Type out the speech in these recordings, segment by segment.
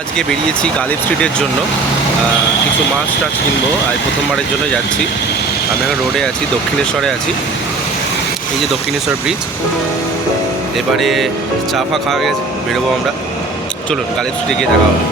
আজকে বেরিয়েছি গালিব স্ট্রিটের জন্য, কিছু মাছ টাছ কিনবো। আর প্রথমবারের জন্য যাচ্ছি। আমি এখন রোডে আছি, দক্ষিণেশ্বরে আছি। এই যে দক্ষিণেশ্বর ব্রিজ। এবারে চা ফা খাওয়া গেছে, বেরোবো আমরা। চলুন গালিব স্ট্রিটে গিয়ে দেখা হবে।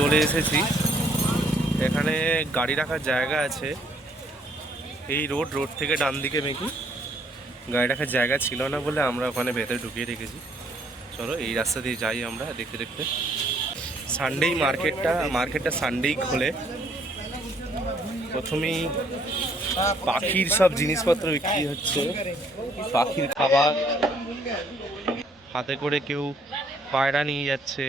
চলে এসেছি। এখানে গাড়ি রাখার জায়গা আছে। এই রোড থেকে ডান দিকে মেকি গাড়ি রাখার জায়গা ছিল না বলে আমরা ওখানে ভেতরে ঢুকিয়ে রেখেছি। চলো এই রাস্তা দিয়ে যাই আমরা দেখতে দেখতে। সানডেই মার্কেটটা সানডেই খোলে। প্রথমেই পাখির সব জিনিসপত্র বিক্রি হচ্ছে, পাখির খাবার। হাতে করে কেউ পায়রা নিয়ে যাচ্ছে,